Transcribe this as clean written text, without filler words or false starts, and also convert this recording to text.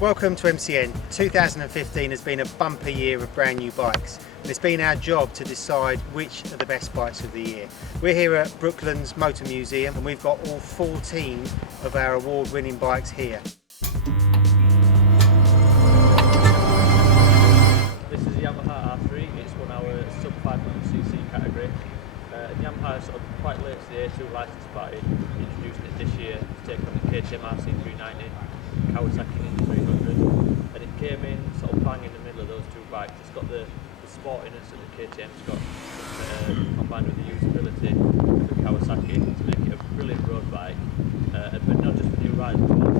Welcome to MCN. 2015 has been a bumper year of brand new bikes, and it's been our job to decide which are the best bikes of the year. We're here at Brooklands Motor Museum and we've got all 14 of our award-winning bikes here. This is the Yamaha R3, it's won our sub 500cc category. Yamaha is sort of quite late to the A2 licence party, introduced it this year to take on the KTM RC390, Kawasaki Ninja 300, and it came in sort of bang in the middle of those two bikes. It's got the sportiness that the KTM's got, combined with the usability of the Kawasaki to make it a brilliant road bike, but not just for new riders, but